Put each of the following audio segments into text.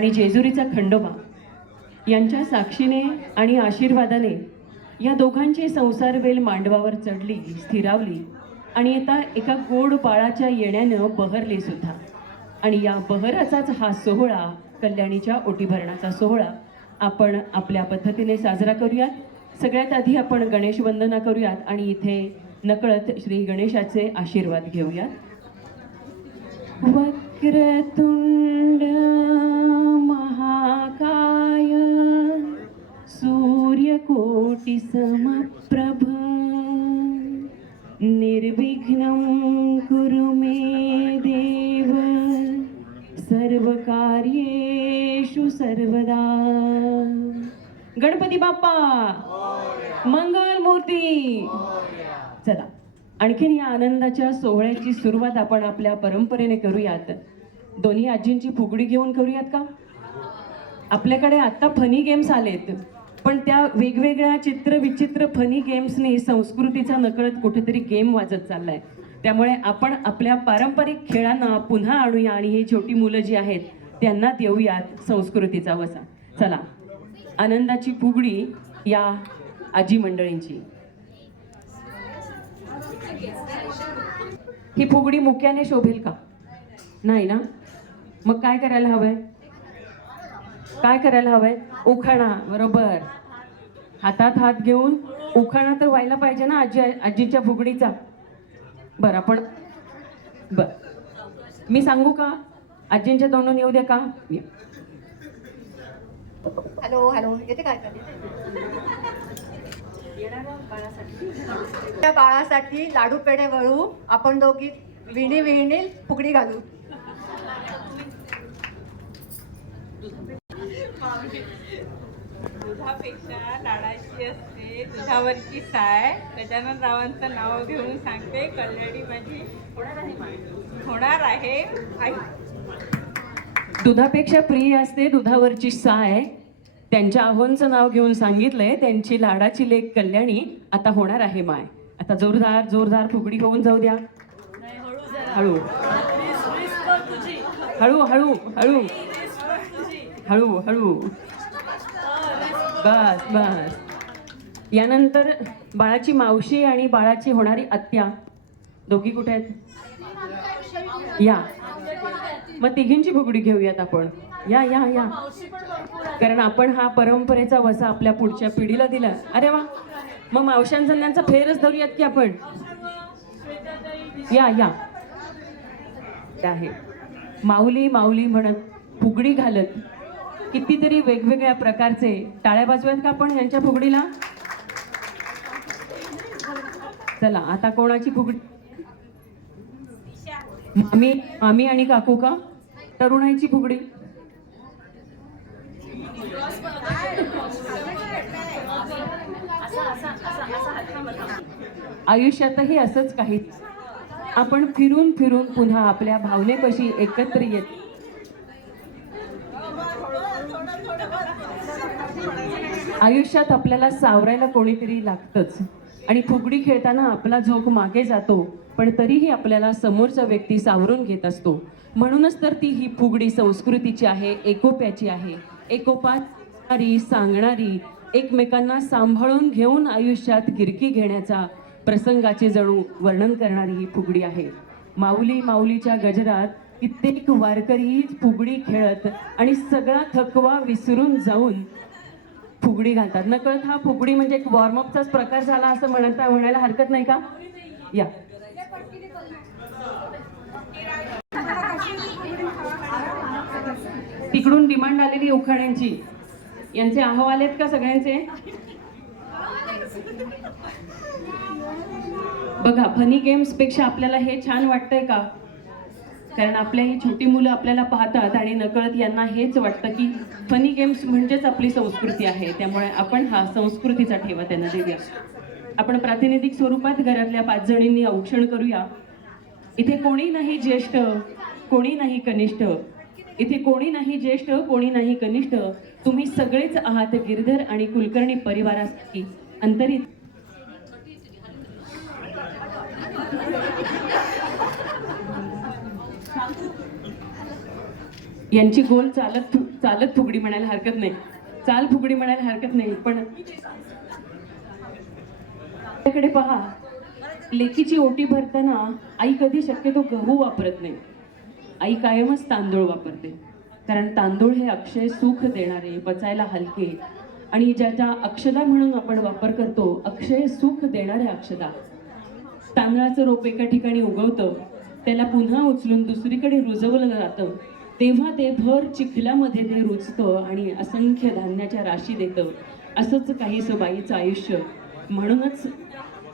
आणि जेजुरीचा खंडोबा यांच्या साक्षीने आणि आशीर्वादाने या दोघांची संसार वेल मांडवावर चढली, स्थिरावली आणि आता एका गोड बाळाच्या येण्यानं बहरली सुद्धा. आणि या बहराचाच हा सोहळा, कल्याणीच्या ओटी भरणाचा सोहळा आपण आपल्या पद्धतीने साजरा करूयात. सगळ्यात आधी आपण गणेश वंदना करूयात आणि इथे नकळत श्री गणेशाचे आशीर्वाद घेऊयात. वक्रतुंड महाकाय सूर्यकोटि समप्रभ निर्विघ्नं कुरु मे देव सर्वकार्येषु सर्वदा. गणपती बाप्पा मंगल मूर्ती. चला आणखीन या आनंदाच्या सोहळ्याची सुरुवात आपण आपल्या परंपरेने करूयात. दोन्ही आजींची फुगडी घेऊन करूयात का? आपल्याकडे आता फनी गेम्स आलेत, पण त्या वेगवेगळ्या चित्र विचित्र फनी गेम्सनी संस्कृतीचा नकळत कुठेतरी गेम वाजत चाललाय. त्यामुळे आपण आपल्या पारंपरिक खेळांना पुन्हा आणूया आणि ही छोटी मुलं जी आहेत त्यांना देऊयात संस्कृतीचा वसा. चला आनंदाची फुगडी या आजी मंडळींची. ही फुगडी मुक्याने शोभेल का? नाही ना? मग काय करायला हवंय? काय करायला हवंय? उखाणा. बरोबर. हातात हात घेऊन उखाणा तर व्हायला पाहिजे ना आजीच्या फुगडीचा. बरं आपण मी सांगू का? आजींच्या तोंडून येऊ द्या का? हॅलो हॅलो येते काय? त्या बाळासाठी लाडू पेढे वळू, आपण दोघी विणी विणी फुगडी घालू. दुधापेक्षा लाडाची असते दुधावरची साय. गजानन रावांचं नाव घेऊन सांगते, कल्याणी माझी होणार आहे आई. दुधापेक्षा प्रिय असते दुधावरची साय. त्यांच्या आहोंचं नाव घेऊन सांगितलंय, त्यांची लाडाची लेक कल्याणी आता होणार आहे माय. आता जोरदार जोरदार फुगडी होऊन जाऊ द्या. हळू हळू हळू हळू हळू हळू. बस बस. यानंतर बाळाची मावशी आणि बाळाची होणारी आत्या दोघी कुठे आहेत? या मग तिघींची फुगडी घेऊयात आपण. या या या, कारण आपण हा परंपरेचा वसा आपल्या पुढच्या पिढीला दिला. अरे वा, मग मावशांचा त्यांचा फेरच धरूयात की आपण. या या आहे. माऊली माऊली म्हणत फुगडी घालत कितीतरी वेगवेगळ्या प्रकारचे टाळ्या वाजवूयात का आपण यांच्या फुगडीला? चला आता कोणाची फुगडी? मामी आणि काकू का? तरुणाईची फुगडी. आयुष्यातही असंच काही. आपण फिरून फिरून पुन्हा आपल्या भावनेपाशी एकत्र येत. आयुष्यात आपल्याला सावरायला कोणीतरी लागतंच आणि फुगडी खेळताना आपला झोक मागे जातो, पण तरीही आपल्याला समोरचा व्यक्ती सावरून घेत असतो. म्हणूनच तर ती ही फुगडी संस्कृतीची आहे, एकोप्याची आहे. एकोपात सांगणारी, एकमेकांना सांभाळून घेऊन आयुष्यात गिरकी घेण्याचा प्रसंगाचे जणू वर्णन करणारी ही फुगडी आहे. माऊली माऊलीच्या गजरात कित्येक वारकरी फुगडी खेळत आणि सगळा थकवा विसरून जाऊन फुगडी घालतात. नकळत हा फुगडी म्हणजे एक वॉर्मअपचाच प्रकार झाला असं म्हणायला हरकत नाही का? या तिकडून डिमांड आलेली उखाण्यांची, यांचे अहवाल आहेत का सगळ्यांचे? बघा, फनी गेम्स पेक्षा आपल्याला हे छान वाटतंय का? कारण आपल्या ही छोटी मुलं आपल्याला पाहतात आणि नकळत यांना हेच वाटतं की फनी गेम्स म्हणजेच आपली संस्कृती आहे. त्यामुळे आपण हा संस्कृतीचा ठेवा त्यांना देऊया. आपण प्रातिनिधिक स्वरूपात घरातल्या 5 जणींनी औक्षण करूया. इथे कोणी नाही ज्येष्ठ, कोणी नाही कनिष्ठ. इथे कोणी नाही ज्येष्ठ, कोणी नाही कनिष्ठ. तुम्ही सगळेच आहात गिरधर आणि कुलकर्णी परिवारासाठी अंतरित. यांची गोल चालत चालत फुगडी म्हणायला हरकत नाही, चाल फुगडी म्हणायला हरकत नाही. पण त्याकडे पहा, लेकीची ओटी भरताना आई कधी शक्यतो गहू वापरत नाही, आई कायमच तांदूळ वापरते. कारण तांदूळ हे अक्षय सुख देणारे, पचायला हलके आणि ज्याच्या अक्षदा म्हणून आपण वापर करतो, अक्षय सुख देणाऱ्या अक्षदा. तांदळाचं रोप एका ठिकाणी उगवतं, त्याला पुन्हा उचलून दुसरीकडे रुजवलं जातं, तेव्हा ते भर चिखलामध्ये ते रुजतं आणि असंख्य धान्याच्या राशी देतं. असंच काहीसं बाईचं आयुष्य. म्हणूनच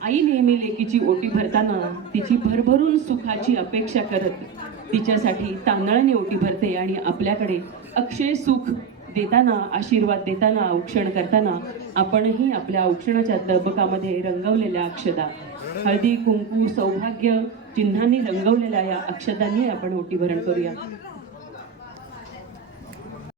आई नेहमी लेकीची ओटी भरताना तिची भरभरून सुखाची अपेक्षा करत तिच्यासाठी तांदळाने ओटी भरते आणि आपल्याकडे अक्षय सुख देताना, आशीर्वाद देताना, औक्षण करताना आपणही आपल्या औक्षणाच्या तबकामध्ये रंगवलेल्या अक्षदा, हळदी कुंकू सौभाग्य चिन्हांनी रंगवलेल्या या अक्षदांनी आपण ओटी भरण करूया.